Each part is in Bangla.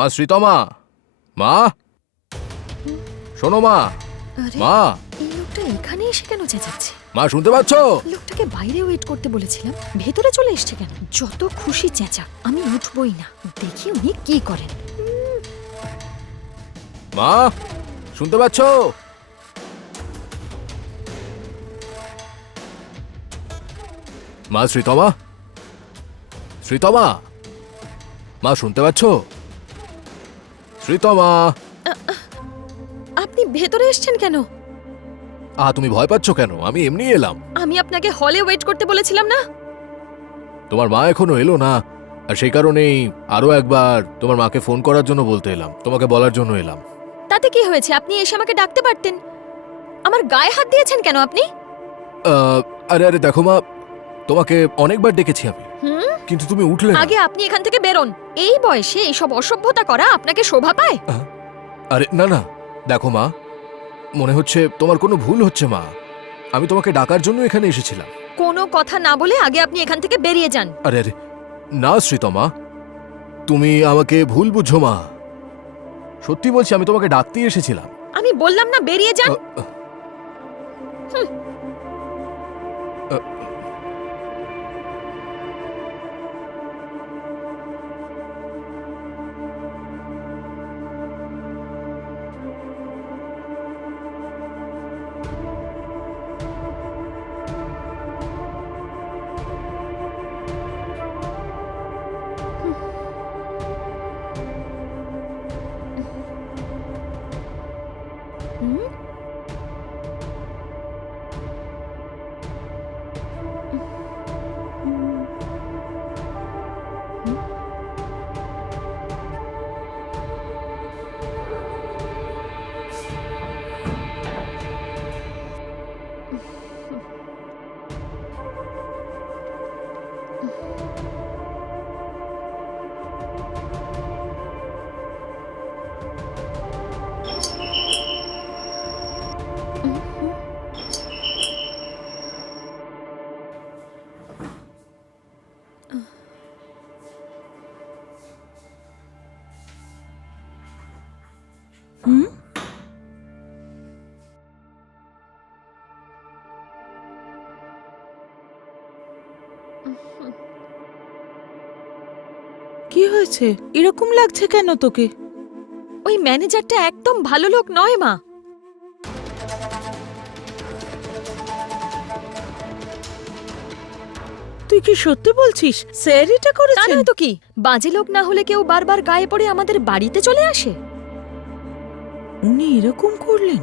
মা শ্রীতমা, মা শোনো মা। আরে মা, এই লোকটা এখানে এসে কেন চেঁচাচ্ছে? মা শুনতে পাচ্ছ? লোকটাকে বাইরে ওয়েট করতে বলেছিলাম, ভেতরে চলে এসছে কেন? যত খুশি চেঁচা, আমি উঠবই না, দেখি উনি কি করেন। মা শুনতে পাচ্ছ? মা শ্রীতমা, শ্রীতমা, মা শুনতে পাচ্ছ? শ্রীতমা। আপনি ভেতরে এসছেন কেন? তুমি ভয় পাচ্ছ কেন? আমি এমনি এলাম। আমি আপনাকে হলে ওয়েট করতে বলেছিলাম না? তোমার মা এখনো এলো না, আর সেই কারণেই আরো একবার তোমার মাকে ফোন করার জন্য বলতে এলাম, তোমাকে বলার জন্য এলাম। তাতে কি হয়েছে? আপনি এসে আমাকে ডাকতে পারতেন। আমার গায়ে হাত দিয়েছেন কেন আপনি? আরে আরে দেখো মা, তোমাকে অনেকবার ডেকেছি আমি, কিন্তু তুমি উঠলে না। আগে আপনি এখান থেকে বেরোন। এই বয়সে এইসব অসভ্যতা করা আপনাকে শোভা পায়? আরে না না, দেখো মা, মনে হচ্ছে তোমার কোনো ভুল হচ্ছে মা। আমি তোমাকে ডাকার জন্য এখানে এসেছিলাম। কোনো কথা না বলে আগে আপনি এখান থেকে বেরিয়ে যান। আরে আরে না শ্রীতমা, তুমি আমাকে ভুল বুঝছো মা। সত্যি বলছি, আমি তোমাকে ডাকতেই এসেছিলাম। আমি বললাম না বেরিয়ে যান। কি হয়েছে? এরকম লাগছে কেন তোকে? ওই ম্যানেজারটা একদম ভালো লোক নয় মা। তুই কি সত্যি বলছিস? স্যার এটা তা করেছেন? নয় তো কি, বাজে লোক না হলে কেউ বারবার গায়ে পড়ে আমাদের বাড়িতে চলে আসে? উনি এরকম করলেন?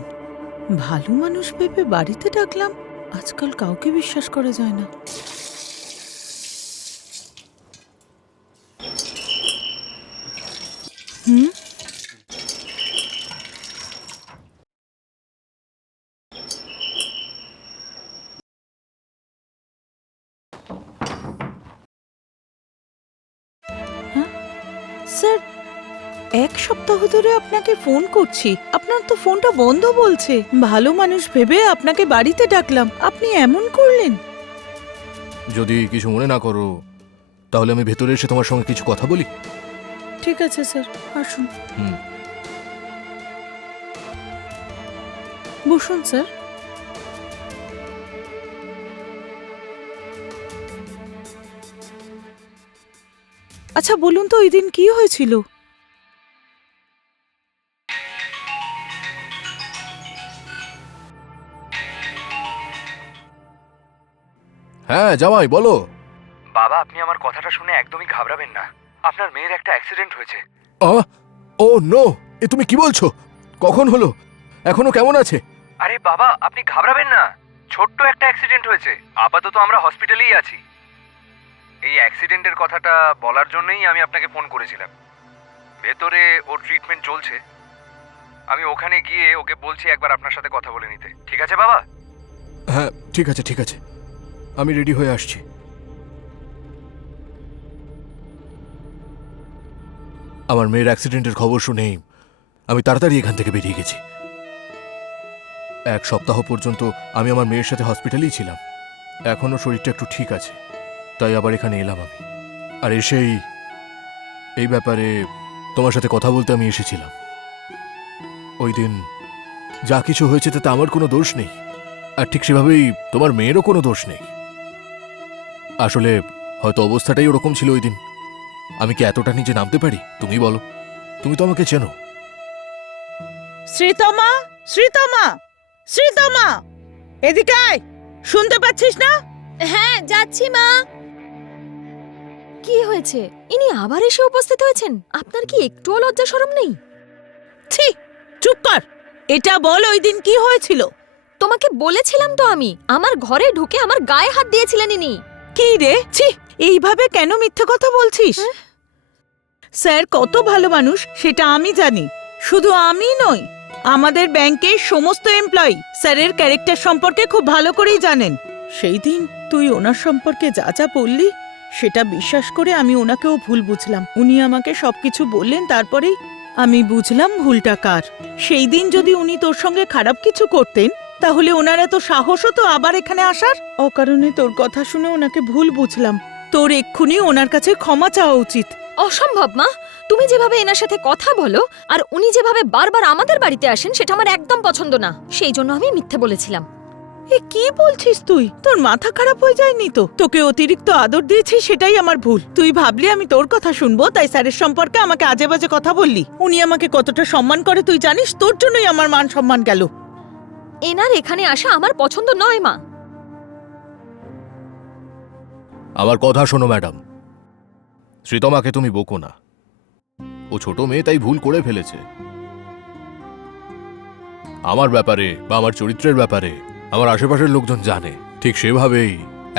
ভালো মানুষ ভেবে বাড়িতে ডাকলাম, আজকাল কাউকে বিশ্বাস করা যায় না। হুম, স্যার, এক সপ্তাহ ধরে আপনাকে ফোন করছি, আপনার তো ফোনটা বন্ধ বলছে। ভালো মানুষ ভেবে আপনাকে বাড়িতে ডাকলাম, আপনি এমন করলেন? যদি কিছু মনে না করো, তাহলে আমি ভেতরে এসে তোমার সঙ্গে কিছু কথা বলি। ঠিক আছে স্যার, আসুন। হুম। বসুন স্যার। আচ্ছা বলুন তো, ওই দিন কি হয়েছিল? হ্যাঁ জামাই বলো। বাবা, আপনি আমার কথাটা শুনে একদমই ঘাবড়াবেন না। আপনার মেয়ের একটা অ্যাক্সিডেন্ট হয়েছে। ও নো, এ তুমি কি বলছো? কখন হলো? এখনো কেমন আছে? আরে বাবা, আপনি ঘাবড়াবেন না। ছোট্ট একটা অ্যাক্সিডেন্ট হয়েছে, আপাতত আমরা হসপিটালেই আছি। এই অ্যাক্সিডেন্টের কথাটা বলার জন্যই আমি আপনাকে ফোন করেছিলাম। ভেতরে ওর ট্রিটমেন্ট চলছে, আমি ওখানে গিয়ে ওকে বলছি একবার আপনার সাথে কথা বলে নিতে। ঠিক আছে বাবা? হ্যাঁ ঠিক আছে ঠিক আছে, আমি রেডি হয়ে আসছি। আমার মেয়ের অ্যাক্সিডেন্টের খবর শুনেই আমি তাড়াতাড়ি এখান থেকে বেরিয়ে গেছি। এক সপ্তাহ পর্যন্ত আমি আমার মেয়ের সাথে হসপিটালেই ছিলাম। এখনো শরীরটা একটু ঠিক আছে, তাই আবার এখানে এলাম আমি। আর এসেই এই ব্যাপারে তোমার সাথে কথা বলতে আমি এসেছিলাম। ওই দিন যা কিছু হয়েছে তাতে আমার কোনো দোষ নেই, আর ঠিক সেভাবেই তোমার মেয়েরও কোনো দোষ নেই। আসলে হয়তো অবস্থাটাই ওরকম ছিল ওই দিন। আমি কি এতটা নিচে নামতে পারি? তুমি বলো, তুমি তো আমাকে চেনো। শ্রীতমা, শ্রীতমা, শ্রীতমা, এদিকে আয়। শুনতে পাচ্ছিস না? হ্যাঁ, যাচ্ছি মা। কি হয়েছে? ইনি আবার এসে উপস্থিত হয়েছেন। আপনার কি একটুও লজ্জা শরম নেই? ছি, চুপ কর। এটা বল, ওই দিন কি হয়েছিল? তোমাকে বলেছিলাম তো আমি, আমার ঘরে ঢুকে আমার গায়ে হাত দিয়েছিলেন ইনি। কি রে? ছি, এইভাবে কেন মিথ্যে কথা বলছিস? স্যার কত ভালো মানুষ সেটা আমি জানি। শুধু আমি নই, আমাদের ব্যাংকের সমস্ত এমপ্লয়ি স্যারের ক্যারেক্টার সম্পর্কে খুব ভালো করেই জানেন। সেই দিন তুই ওনার সম্পর্কে যা যা বললি সেটা বিশ্বাস করে আমি ওনাকেও ভুল বুঝলাম। উনি আমাকে সবকিছু বললেন, তারপরেই আমি বুঝলাম ভুলটা কার। সেই দিন যদি উনি তোর সঙ্গে খারাপ কিছু করতেন তাহলে ওনার এত সাহস হতো আবার এখানে আসার? অকারণে তোর কথা শুনে ওনাকে ভুল বুঝলাম। তোর এক্ষুনি ওনার কাছে ক্ষমা চাওয়া উচিত। অসম্ভব মা, তুমি যেভাবে এনার সাথে কথা বলো আর উনি যেভাবে বারবার আমাদের বাড়িতে আসেন সেটা আমার একদম পছন্দ না। সেই জন্য আমি মিথ্যে বলেছিলাম। এ কি বলছিস তুই? তোর মাথা খারাপ হয়ে যায়নি তো? তোকে অতিরিক্ত আদর দিয়েছি সেটাই আমার ভুল। তুই ভাবলি আমি তোর কথা শুনবো তাই স্যারের সম্পর্কে আমাকে আজে বাজে কথা বললি। উনি আমাকে কতটা সম্মান করে তুই জানিস? তোর জন্যই আমার মান সম্মান গেল। এনার এখানে আসা আমার পছন্দ নয় মা। আমার কথা শোনো ম্যাডাম, শ্রীতমাকে তুমি বকো না। ও ছোট মেয়ে, তাই ভুল করে ফেলেছে। আমার ব্যাপারে বা আমার চরিত্রের ব্যাপারে আমার আশেপাশের লোকজন জানে। ঠিক সেভাবেই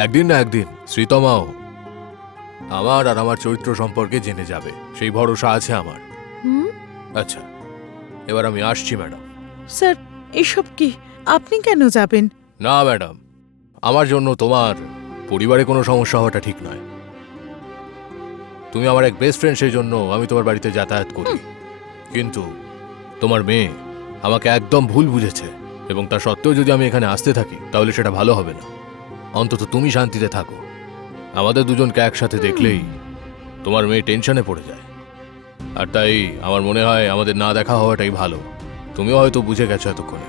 একদিন না একদিন শ্রীতমাও আমার আর আমার চরিত্র সম্পর্কে জেনে যাবে, সেই ভরসা আছে আমার। আচ্ছা, এবার আমি আসছি ম্যাডাম। স্যার, এসব কি? আপনি কেন যাবেন? না ম্যাডাম, আমার জন্য তোমার পরিবারে কোনো সমস্যা হওয়াটা ঠিক নয়। তুমি আমার এক বেস্ট ফ্রেন্ড, সেই জন্য আমি তোমার বাড়িতে যাতায়াত করি। কিন্তু তোমার মেয়ে আমাকে একদম ভুল বুঝেছে, এবং তা সত্ত্বেও যদি আমি এখানে আসতে থাকি তাহলে সেটা ভালো হবে না। অন্তত তুমি শান্তিতে থাকো। আমাদের দুজনকে একসাথে দেখলেই তোমার মেয়ে টেনশনে পড়ে যায়, আর তাই আমার মনে হয় আমাদের না দেখা হওয়াটাই ভালো। তুমিও হয়তো বুঝে গেছো এতক্ষণে।